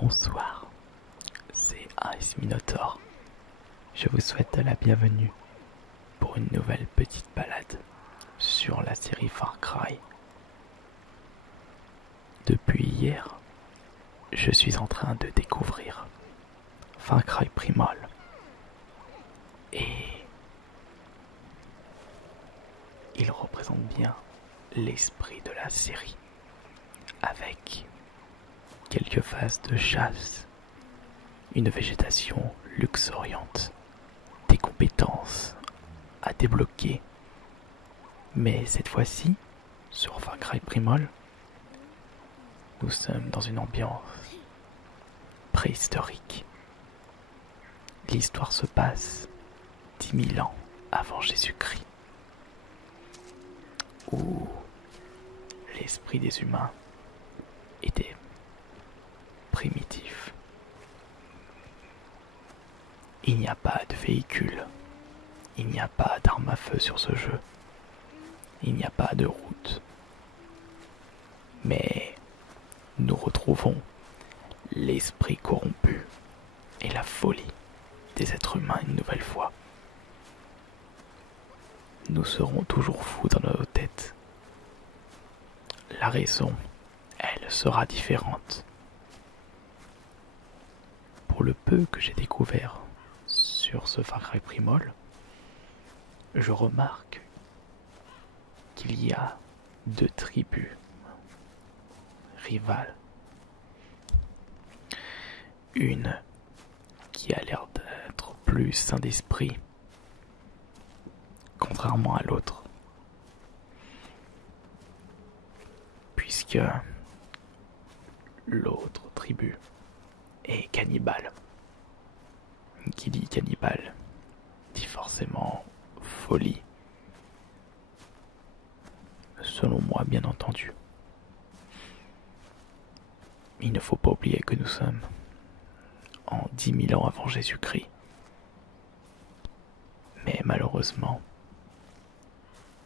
Bonsoir, c'est Ice Minotaur. Je vous souhaite la bienvenue pour une nouvelle petite balade sur la série Far Cry. Depuis hier, je suis en train de découvrir Far Cry Primal. Et il représente bien l'esprit de la série, avec quelques phases de chasse, une végétation luxuriante, des compétences à débloquer. Mais cette fois-ci, sur Far Cry Primal, nous sommes dans une ambiance préhistorique. L'histoire se passe 10 000 ans avant Jésus-Christ, où l'esprit des humains était primitif. Il n'y a pas de véhicule, il n'y a pas d'armes à feu sur ce jeu, il n'y a pas de route. Mais nous retrouvons l'esprit corrompu et la folie des êtres humains une nouvelle fois. Nous serons toujours fous dans nos têtes. La raison, elle sera différente. Pour le peu que j'ai découvert sur ce Far Cry Primal, je remarque qu'il y a 2 tribus rivales. Une qui a l'air d'être plus sain d'esprit, contrairement à l'autre, puisque l'autre tribu est cannibale. Qui dit cannibale dit forcément folie, selon moi bien entendu. Il ne faut pas oublier que nous sommes en 10 000 ans avant Jésus-Christ. Mais malheureusement,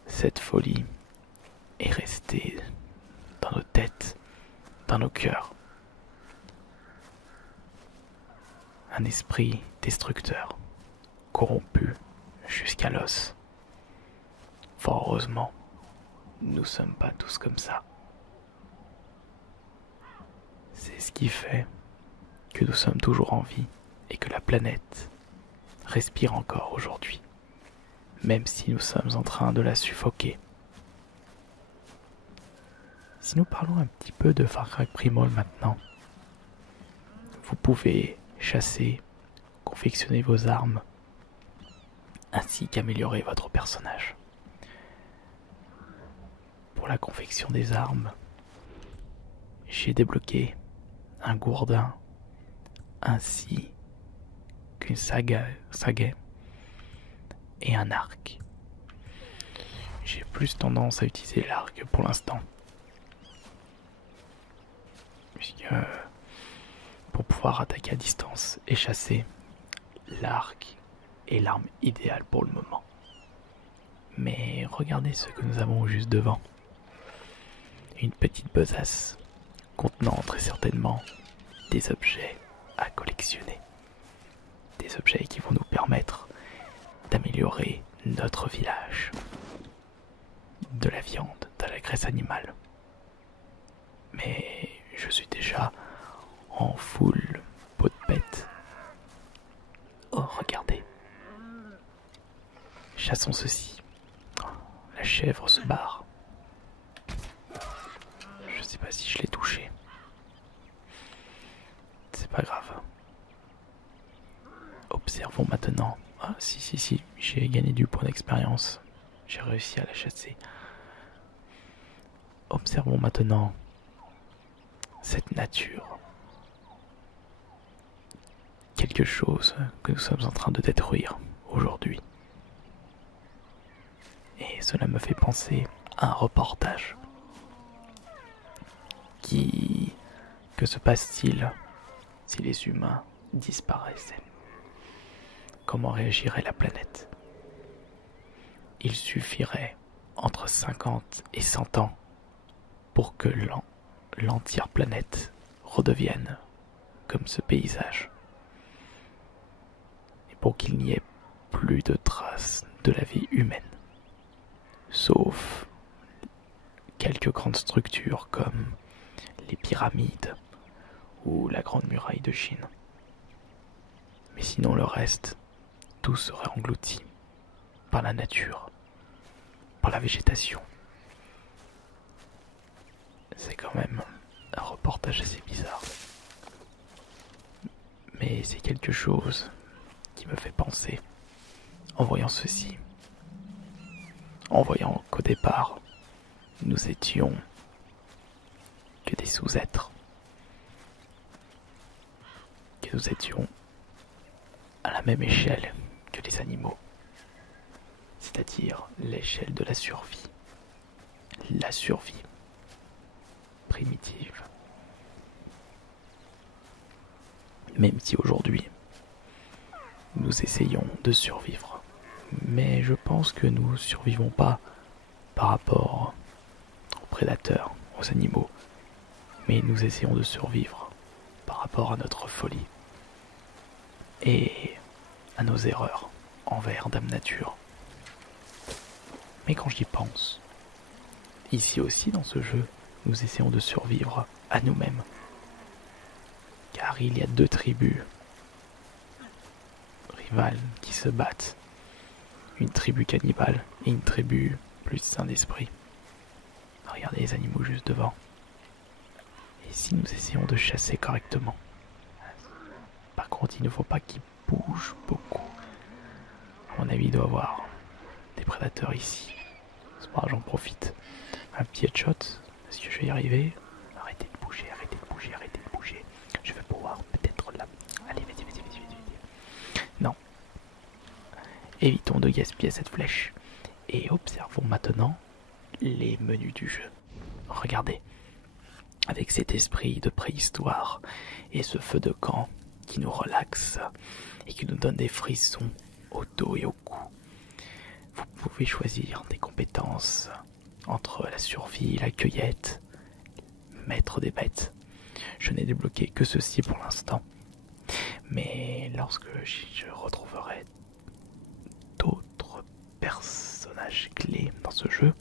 cette folie est restée dans nos têtes, dans nos cœurs. Un esprit destructeur, corrompu jusqu'à l'os. Fort heureusement, nous ne sommes pas tous comme ça. C'est ce qui fait que nous sommes toujours en vie et que la planète respire encore aujourd'hui, même si nous sommes en train de la suffoquer. Si nous parlons un petit peu de Far Cry Primal maintenant, vous pouvez chasser, confectionner vos armes, ainsi qu'améliorer votre personnage. Pour la confection des armes, j'ai débloqué un gourdin ainsi qu'une sagaie et un arc. J'ai plus tendance à utiliser l'arc pour l'instant, puisque pour pouvoir attaquer à distance et chasser, l'arc est l'arme idéale pour le moment. Mais regardez ce que nous avons juste devant. Une petite besace contenant très certainement des objets à collectionner. Des objets qui vont nous permettre d'améliorer notre village. De la viande, de la graisse animale. Mais je suis déjà en full peau de bête. Oh, regardez. Chassons ceci. La chèvre se barre. Je sais pas si je l'ai touché. C'est pas grave. Observons maintenant. Ah, si, j'ai gagné du point d'expérience. J'ai réussi à la chasser. Observons maintenant cette nature. Quelque chose que nous sommes en train de détruire aujourd'hui. Et cela me fait penser à un reportage. Que se passe-t-il si les humains disparaissaient? Comment réagirait la planète? Il suffirait entre 50 et 100 ans pour que l'entière planète redevienne comme ce paysage. Et pour qu'il n'y ait plus de traces de la vie humaine, sauf quelques grandes structures comme les pyramides ou la Grande Muraille de Chine. Mais sinon le reste, tout serait englouti par la nature, par la végétation. C'est quand même un reportage assez bizarre. Mais c'est quelque chose qui me fait penser, en voyant ceci, en voyant qu'au départ, nous étions que des sous-êtres, que nous étions à la même échelle que les animaux, c'est-à-dire l'échelle de la survie primitive. Même si aujourd'hui, nous essayons de survivre, mais je pense que nous survivons pas par rapport aux prédateurs, aux animaux, mais nous essayons de survivre par rapport à notre folie et à nos erreurs envers Dame Nature. Mais quand j'y pense, ici aussi dans ce jeu, nous essayons de survivre à nous-mêmes. Car il y a deux tribus rivales qui se battent. Une tribu cannibale et une tribu plus sain d'esprit. Regardez les animaux juste devant. Et si nous essayons de chasser correctement, par contre il ne faut pas qu'ils bougent beaucoup. À mon avis il doit y avoir des prédateurs ici. C'est pas grave, j'en profite. Un petit headshot. Est-ce que je vais y arriver? Arrêtez de bouger, arrêtez de bouger, arrêtez de bouger. Je vais pouvoir peut-être là. Allez, vas-y. Non. Évitons de gaspiller cette flèche. Et observons maintenant les menus du jeu. Regardez. Avec cet esprit de préhistoire et ce feu de camp qui nous relaxe et qui nous donne des frissons au dos et au cou. Vous pouvez choisir des compétences entre la survie, la cueillette, maître des bêtes. Je n'ai débloqué que ceci pour l'instant. Mais lorsque je retrouverai d'autres personnages clés dans ce jeu,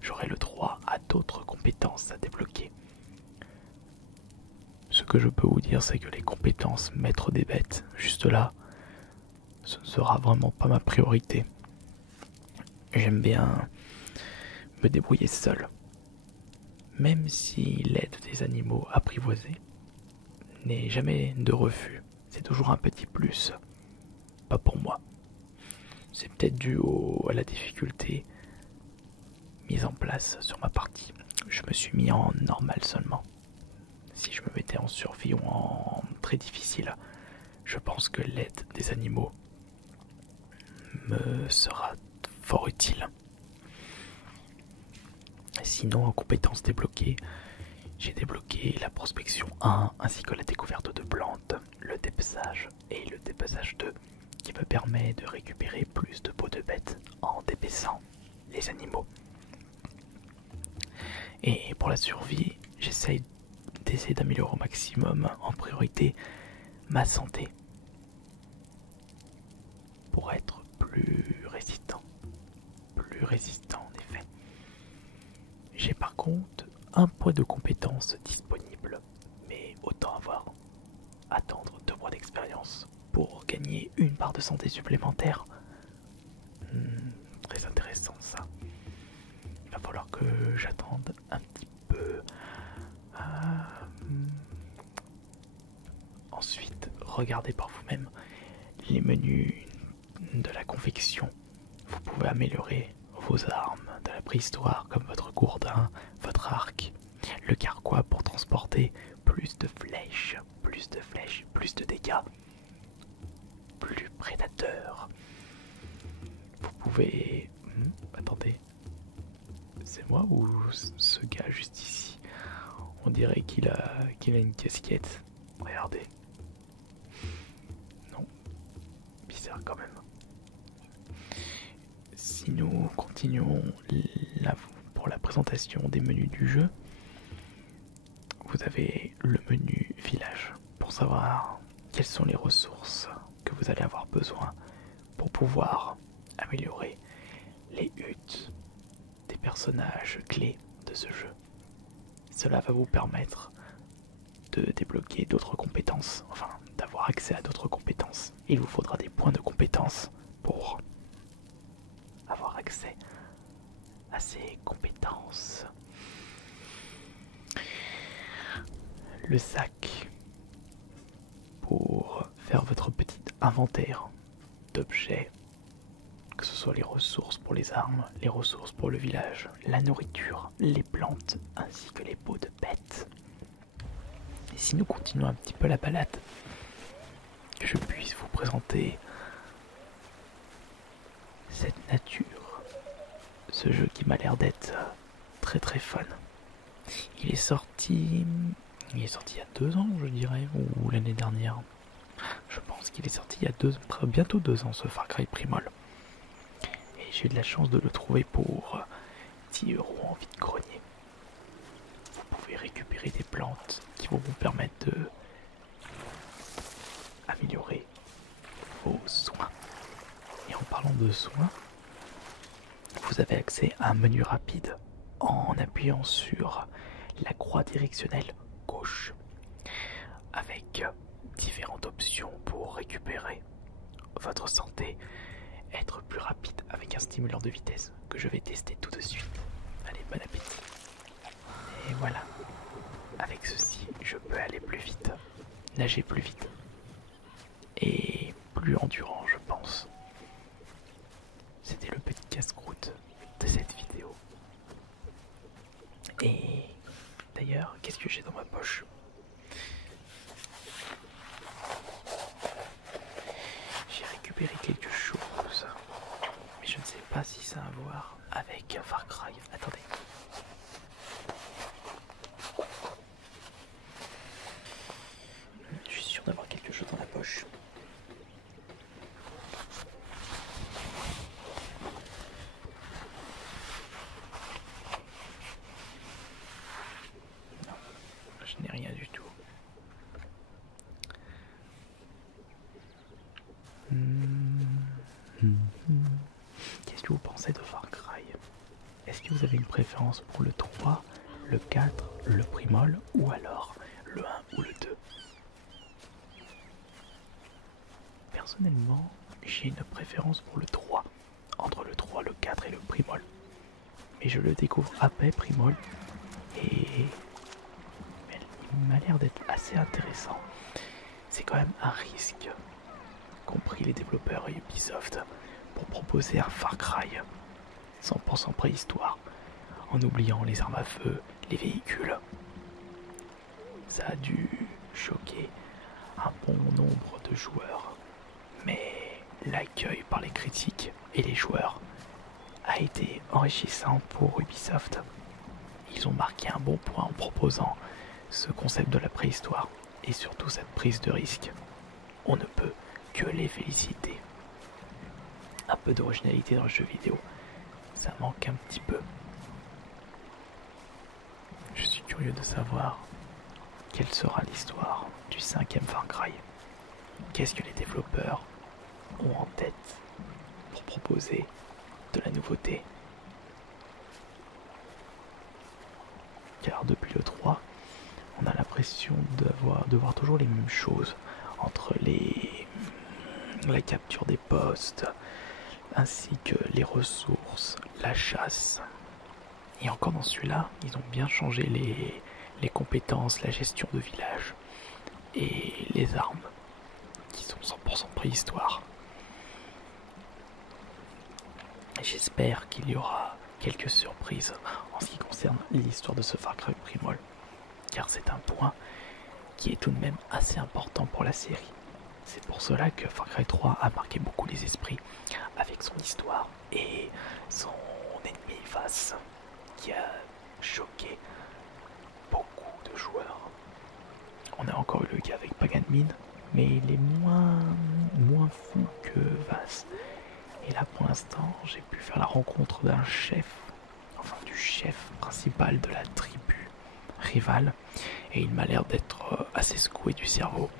j'aurai le droit à d'autres compétences à débloquer. Ce que je peux vous dire, c'est que les compétences maître des bêtes, juste là, ce ne sera vraiment pas ma priorité. J'aime bien me débrouiller seul. Même si l'aide des animaux apprivoisés n'est jamais de refus, c'est toujours un petit plus. Pas pour moi. C'est peut-être dû à la difficulté mise en place sur ma partie. Je me suis mis en normal seulement. Si je me mettais en survie ou en très difficile, je pense que l'aide des animaux me sera fort utile. Sinon, en compétences débloquées, j'ai débloqué la prospection 1 ainsi que la découverte de plantes, le dépeçage et le dépeçage 2 qui me permet de récupérer plus de peau de bête en dépeçant les animaux. Et pour la survie, j'essaie d'améliorer au maximum en priorité ma santé pour être plus résistant en effet. J'ai par contre un point de compétence disponible, mais autant attendre 2 mois d'expérience pour gagner une barre de santé supplémentaire. Très intéressant ça. Il va falloir que j'attende un petit peu. Ensuite, regardez par vous-même les menus de la confection. Vous pouvez améliorer vos armes de la préhistoire comme votre gourdin, votre arc, le carquois pour transporter plus de flèches, plus de dégâts, plus prédateurs. Vous pouvez... attendez, c'est moi ou ce gars juste ici? On dirait qu'il a une casquette. Regardez. Non. Bizarre quand même. Si nous continuons là pour la présentation des menus du jeu, vous avez le menu village pour pour savoir quelles sont les ressources que vous allez avoir besoin pour pouvoir améliorer les huttes des personnages clés de ce jeu. Cela va vous permettre de débloquer d'autres compétences, enfin d'avoir accès à d'autres compétences. Il vous faudra des points de compétences pour avoir accès à ces compétences. Le sac pour faire votre petit inventaire d'objets, que ce soit les ressources pour les armes, les ressources pour le village, la nourriture, les plantes, ainsi que les peaux de bêtes. Et si nous continuons un petit peu la balade, que je puisse vous présenter cette nature, ce jeu qui m'a l'air d'être très très fun. Il est sorti il y a 2 ans, je dirais, ou l'année dernière. Je pense qu'il est sorti il y a bientôt 2 ans, ce Far Cry Primal. Et j'ai eu de la chance de le trouver pour 10 € en vide-grenier. Vous pouvez récupérer des plantes qui vont vous permettre de améliorer vos soins. Et en parlant de soins, vous avez accès à un menu rapide en appuyant sur la croix directionnelle gauche avec différentes options pour récupérer votre santé, être plus rapide avec un stimulant de vitesse que je vais tester tout de suite. Allez, bon appétit. Et voilà, avec ceci je peux aller plus vite, nager plus vite et plus endurant, je pense. C'était le petit casse-croûte de cette vidéo. Et d'ailleurs, qu'est-ce que j'ai dans ma poche? J'ai récupéré quelque chose, mais je ne sais pas si ça a à voir avec Far Cry. Attendez. Je suis sûr d'avoir quelque chose dans la poche. Je n'ai rien du tout. Qu'est-ce que vous pensez de Far Cry? Est-ce que vous avez une préférence pour le 3, le 4, le Primal ou alors le 1 ou le 2? Personnellement, j'ai une préférence pour le 3, entre le 3, le 4 et le Primal. Mais je le découvre après Primal et il m'a l'air d'être assez intéressant. C'est quand même un risque, compris les développeurs Ubisoft, pour proposer un Far Cry 100% préhistoire, en oubliant les armes à feu, les véhicules. Ça a dû choquer un bon nombre de joueurs, mais l'accueil par les critiques et les joueurs a été enrichissant pour Ubisoft. Ils ont marqué un bon point en proposant ce concept de la préhistoire et surtout cette prise de risque. On ne peut que les féliciter. Un peu d'originalité dans le jeu vidéo, ça manque un petit peu. Je suis curieux de savoir quelle sera l'histoire du 5e Far Cry. Qu'est-ce que les développeurs ont en tête pour proposer de la nouveauté? Car depuis le 3, on a l'impression de voir toujours les mêmes choses entre la capture des postes, ainsi que les ressources, la chasse. Et encore dans celui-là, ils ont bien changé les compétences, la gestion de village et les armes, qui sont 100% préhistoire. J'espère qu'il y aura quelques surprises en ce qui concerne l'histoire de ce Far Cry Primal, car c'est un point qui est tout de même assez important pour la série. C'est pour cela que Far Cry 3 a marqué beaucoup les esprits avec son histoire et son ennemi face qui a choqué beaucoup de joueurs. On a encore eu le cas avec Pagan Min, mais il est moins fou que Vaas. Et là pour l'instant j'ai pu faire la rencontre d'un chef, enfin du chef principal de la tribu, rival et il m'a l'air d'être assez secoué du cerveau.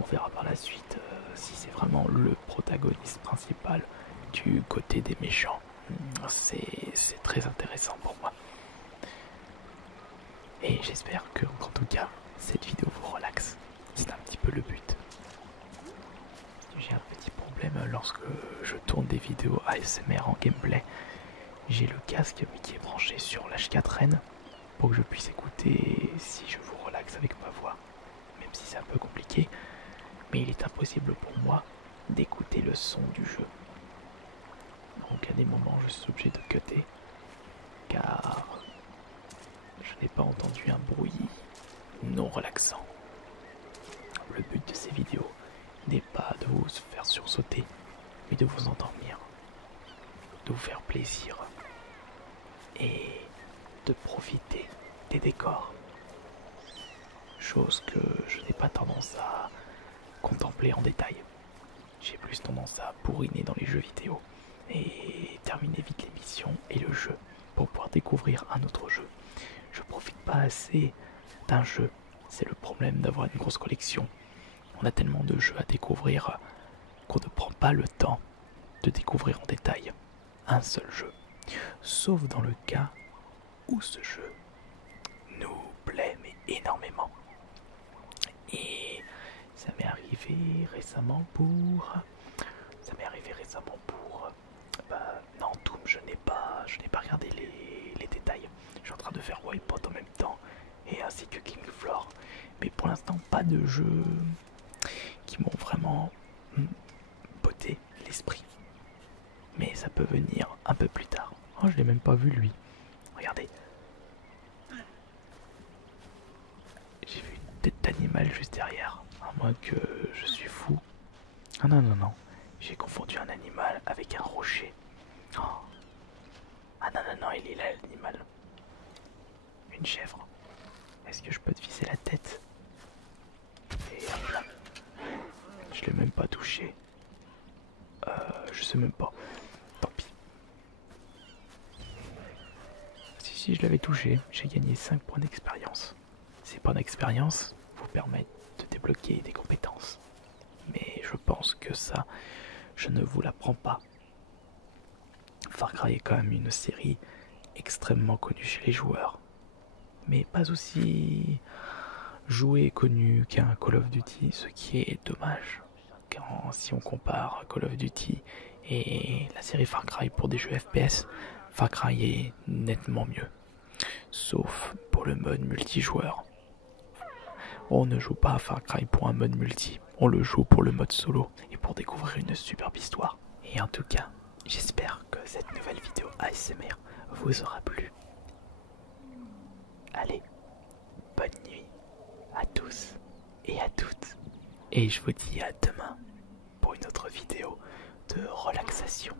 On verra par la suite si c'est vraiment le protagoniste principal du côté des méchants. C'est très intéressant pour moi. Et j'espère que, en tout cas, cette vidéo vous relaxe. C'est un petit peu le but. J'ai un petit problème lorsque je tourne des vidéos ASMR en gameplay. J'ai le casque qui est branché sur l'H4N pour que je puisse écouter si je vous relaxe avec ma voix. Même si c'est un peu compliqué, mais il est impossible pour moi d'écouter le son du jeu. Donc à des moments je suis obligé de cutter car je n'ai pas entendu un bruit non relaxant. Le but de ces vidéos n'est pas de vous faire sursauter, mais de vous endormir, de vous faire plaisir et de profiter des décors. Chose que je n'ai pas tendance à contempler en détail. J'ai plus tendance à bourriner dans les jeux vidéo et terminer vite l'émission et le jeu pour pouvoir découvrir un autre jeu. Je profite pas assez d'un jeu, c'est le problème d'avoir une grosse collection. On a tellement de jeux à découvrir qu'on ne prend pas le temps de découvrir en détail un seul jeu. Sauf dans le cas où ce jeu nous plaît mais énormément. Et ça m'est arrivé récemment pour... non, Doom, je n'ai pas regardé les détails. Je suis en train de faire Wipeout en même temps, et ainsi que King Floor. Mais pour l'instant, pas de jeux qui m'ont vraiment botté l'esprit. Mais ça peut venir un peu plus tard. Oh, je l'ai même pas vu lui. Regardez. J'ai vu une tête d'animal juste derrière. À moins que je suis fou. Ah non, non, non. J'ai confondu un animal avec un rocher. Oh. Ah non, non, non, il est là l'animal. Une chèvre. Est-ce que je peux te viser la tête? Et hop là. Je l'ai même pas touché. Je sais même pas. Tant pis. Si je l'avais touché, j'ai gagné 5 points d'expérience. Ces points d'expérience vous permettent de débloquer des compétences. Mais je pense que ça, je ne vous l'apprends pas. Far Cry est quand même une série extrêmement connue chez les joueurs. Mais pas aussi jouée et connue qu'un Call of Duty, ce qui est dommage. Si on compare Call of Duty et la série Far Cry pour des jeux FPS, Far Cry est nettement mieux. Sauf pour le mode multijoueur. On ne joue pas à Far Cry pour un mode multi, on le joue pour le mode solo et pour découvrir une superbe histoire. Et en tout cas, j'espère que cette nouvelle vidéo ASMR vous aura plu. Allez, bonne nuit à tous et à toutes. Et je vous dis à demain pour une autre vidéo de relaxation.